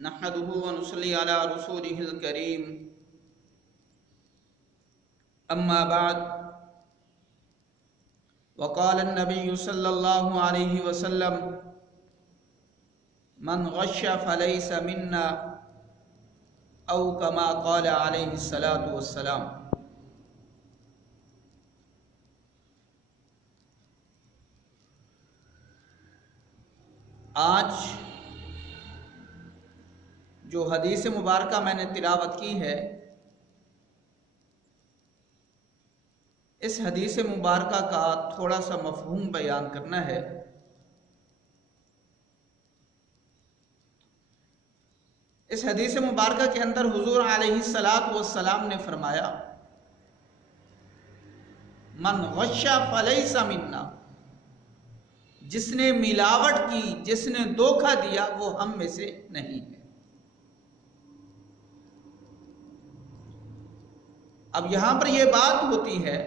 نحمده ونصلي على رسوله الكريم أما بعد وقال النبي صلى الله عليه وسلم من غش فليس منا أو كما قال عليه الصلاة والسلام۔ آج جو حدیث مبارکہ میں نے تلاوت کی ہے، اس حدیث مبارکہ کا تھوڑا سا مفہوم بیان کرنا ہے۔ اس حدیث مبارکہ کے اندر حضور علیہ السلام نے فرمایا من غش فلیس منا، جس نے ملاوٹ کی، جس نے دھوکہ دیا، وہ ہم میں سے نہیں ہے۔ اب یہاں پر یہ بات ہوتی ہے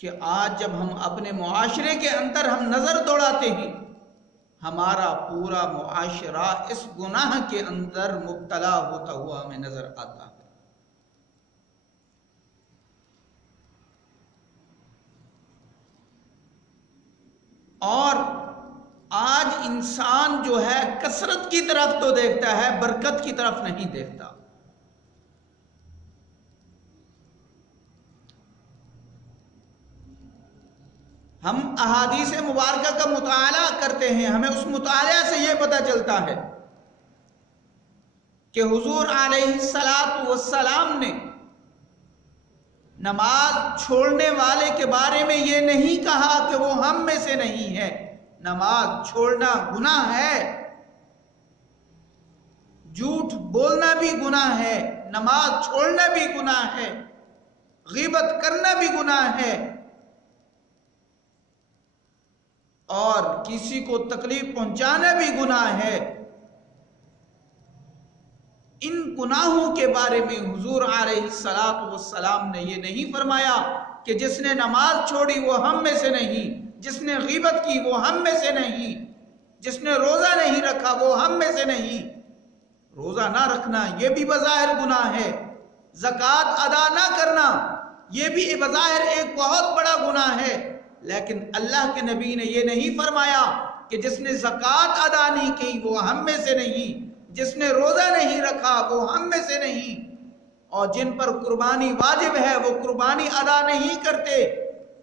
کہ آج جب ہم اپنے معاشرے کے اندر ہم نظر دوڑاتے ہیں، ہمارا پورا معاشرہ اس گناہ کے اندر مبتلا ہوتا ہوا ہمیں نظر آتا ہے۔ اور آج انسان جو ہے کثرت کی طرف تو دیکھتا ہے، برکت کی طرف نہیں دیکھتا۔ ہم احادیث مبارکہ کا مطالعہ کرتے ہیں، ہمیں اس مطالعہ سے یہ پتہ چلتا ہے کہ حضور علیہ السلام نے نماز چھوڑنے والے کے بارے میں یہ نہیں کہا کہ وہ ہم میں سے نہیں ہے۔ نماز چھوڑنا گناہ ہے، جھوٹ بولنا بھی گناہ ہے، نماز چھوڑنا بھی گناہ ہے، غیبت کرنا بھی گناہ ہے، اور کسی کو تکلیف پہنچانا بھی گناہ ہے۔ ان گناہوں کے بارے میں حضور علیہ السلام نے یہ نہیں فرمایا کہ جس نے نماز چھوڑی وہ ہم میں سے نہیں، جس نے غیبت کی وہ ہم میں سے نہیں، جس نے روزہ نہیں رکھا وہ ہم میں سے نہیں۔ روزہ نہ رکھنا یہ بھی بظاہر گناہ ہے، زکوٰۃ ادا نہ کرنا یہ بھی بظاہر ایک بہت بڑا گناہ ہے، لیکن اللہ کے نبی نے یہ نہیں فرمایا کہ جس نے زکوٰۃ ادا نہیں کی وہ ہم میں سے نہیں، جس نے روزہ نہیں رکھا وہ ہم میں سے نہیں، اور جن پر قربانی واجب ہے وہ قربانی ادا نہیں کرتے،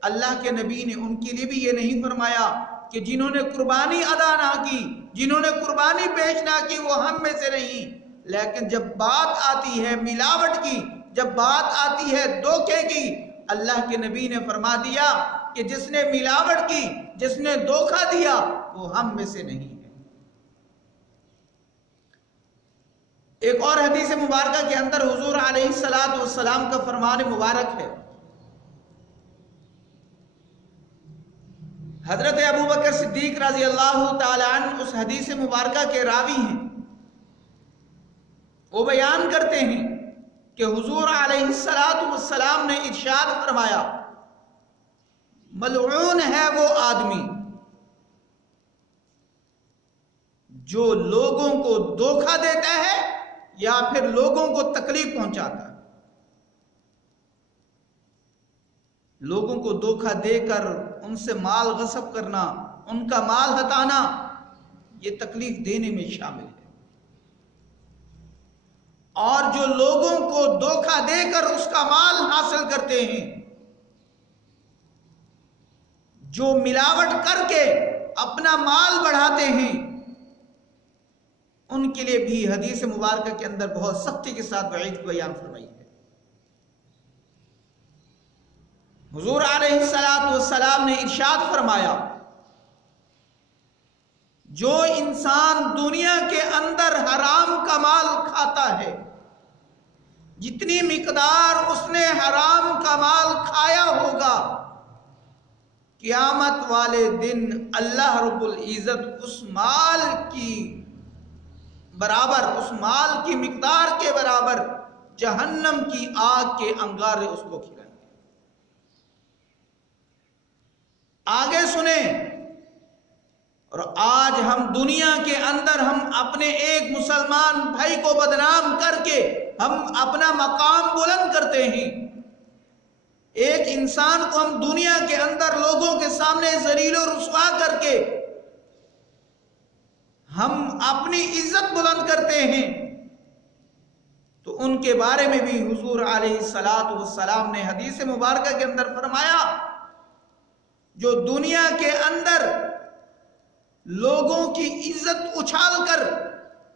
اللہ کے نبی نے ان کے لیے بھی یہ نہیں فرمایا کہ جنہوں نے قربانی ادا نہ کی، جنہوں نے قربانی پیش نہ کی وہ ہم میں سے نہیں۔ لیکن جب بات آتی ہے ملاوٹ کی، جب بات آتی ہے دھوکے کی، اللہ کے نبی نے فرما دیا کہ جس نے ملاوٹ کی، جس نے دھوکہ دیا وہ ہم میں سے نہیں ہے۔ ایک اور حدیث مبارکہ کے اندر حضور علیہ السلام کا فرمان مبارک ہے۔ حضرت ابوبکر صدیق رضی اللہ تعالی عنہ اس حدیث مبارکہ کے راوی ہیں۔ وہ بیان کرتے ہیں کہ حضور علیہ السلام نے ارشاد فرمایا ملعون ہے وہ آدمی جو لوگوں کو دھوکہ دیتا ہے یا پھر لوگوں کو تکلیف پہنچاتا ہے۔ لوگوں کو دھوکہ دے کر ان سے مال غصب کرنا، ان کا مال ہتانا، یہ تکلیف دینے میں شامل ہے۔ اور جو لوگوں کو دھوکہ دے کر اس کا مال حاصل کرتے ہیں، جو ملاوٹ کر کے اپنا مال بڑھاتے ہیں، ان کے لیے بھی حدیث مبارکہ کے اندر بہت سختی کے ساتھ وعید بیان فرمائی ہے۔ حضور علیہ السلام نے ارشاد فرمایا جو انسان دنیا کے اندر حرام کا مال کھاتا ہے، جتنی مقدار اس نے حرام کا مال کھایا ہوگا، قیامت والے دن اللہ رب العزت اس مال کی برابر، اس مال کی مقدار کے برابر جہنم کی آگ کے انگارے اس کو کھلائیں گے۔ آگے سنیں، اور آج ہم دنیا کے اندر ہم اپنے ایک مسلمان بھائی کو بدنام کر کے ہم اپنا مقام بلند کرتے ہیں، ایک انسان کو ہم دنیا کے اندر لوگوں کے سامنے ذلیل و رسوا کر کے ہم اپنی عزت بلند کرتے ہیں، تو ان کے بارے میں بھی حضور علیہ السلام نے حدیث مبارکہ کے اندر فرمایا، جو دنیا کے اندر لوگوں کی عزت اچھال کر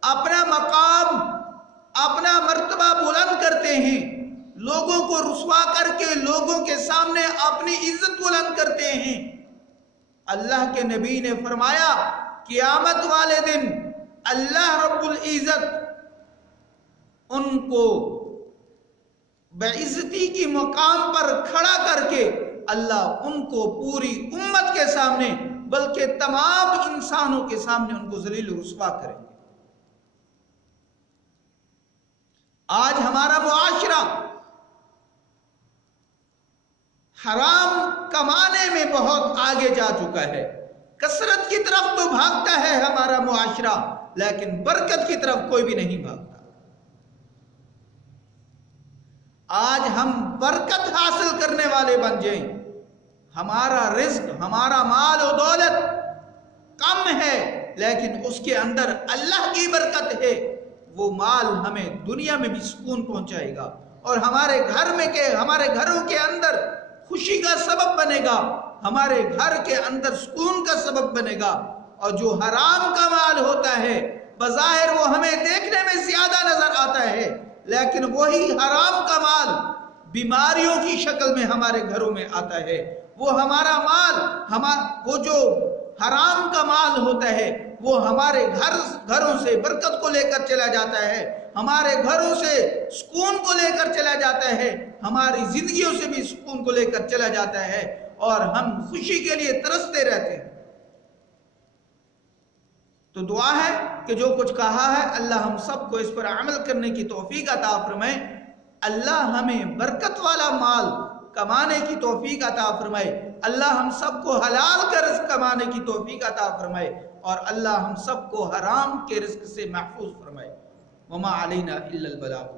اپنا مقام اپنا مرتبہ بلند کرتے ہیں، لوگوں کو رسوا کر کے لوگوں کے سامنے اپنی عزت بلند کرتے ہیں، اللہ کے نبی نے فرمایا قیامت والے دن اللہ رب العزت ان کو بعزتی کی مقام پر کھڑا کر کے اللہ ان کو پوری امت کے سامنے بلکہ تمام انسانوں کے سامنے ان کو ذلیل و رسوا کریں گے۔ آج ہمارا معاشرہ حرام کمانے میں بہت آگے جا چکا ہے، کثرت کی طرف تو بھاگتا ہے ہمارا معاشرہ، لیکن برکت کی طرف کوئی بھی نہیں بھاگتا۔ آج ہم برکت حاصل کرنے والے بن جائیں، ہمارا رزق ہمارا مال و دولت کم ہے لیکن اس کے اندر اللہ کی برکت ہے، وہ مال ہمیں دنیا میں بھی سکون پہنچائے گا اور ہمارے گھروں کے اندر خوشی کا سبب بنے گا، ہمارے گھر کے اندر سکون کا سبب بنے گا۔ اور جو حرام کا مال ہوتا ہے بظاہر وہ ہمیں دیکھنے میں زیادہ نظر آتا ہے، لیکن وہی حرام کا مال بیماریوں کی شکل میں ہمارے گھروں میں آتا ہے۔ وہ ہمارا مال وہ جو حرام کا مال ہوتا ہے وہ ہمارے گھروں سے برکت کو لے کر چلا جاتا ہے، ہمارے گھروں سے سکون کو لے کر چلا جاتا ہے، ہماری زندگیوں سے بھی سکون کو لے کر چلا جاتا ہے اور ہم خوشی کے لیے ترستے رہتے ہیں۔ تو دعا ہے کہ جو کچھ کہا ہے اللہ ہم سب کو اس پر عمل کرنے کی توفیق عطا فرمائے، اللہ ہمیں برکت والا مال کمانے کی توفیق عطا فرمائے، اللہ ہم سب کو حلال کا رزق کمانے کی توفیق عطا فرمائے اور اللہ ہم سب کو حرام کے رزق سے محفوظ فرمائے۔ وما علینا الا البلاغ۔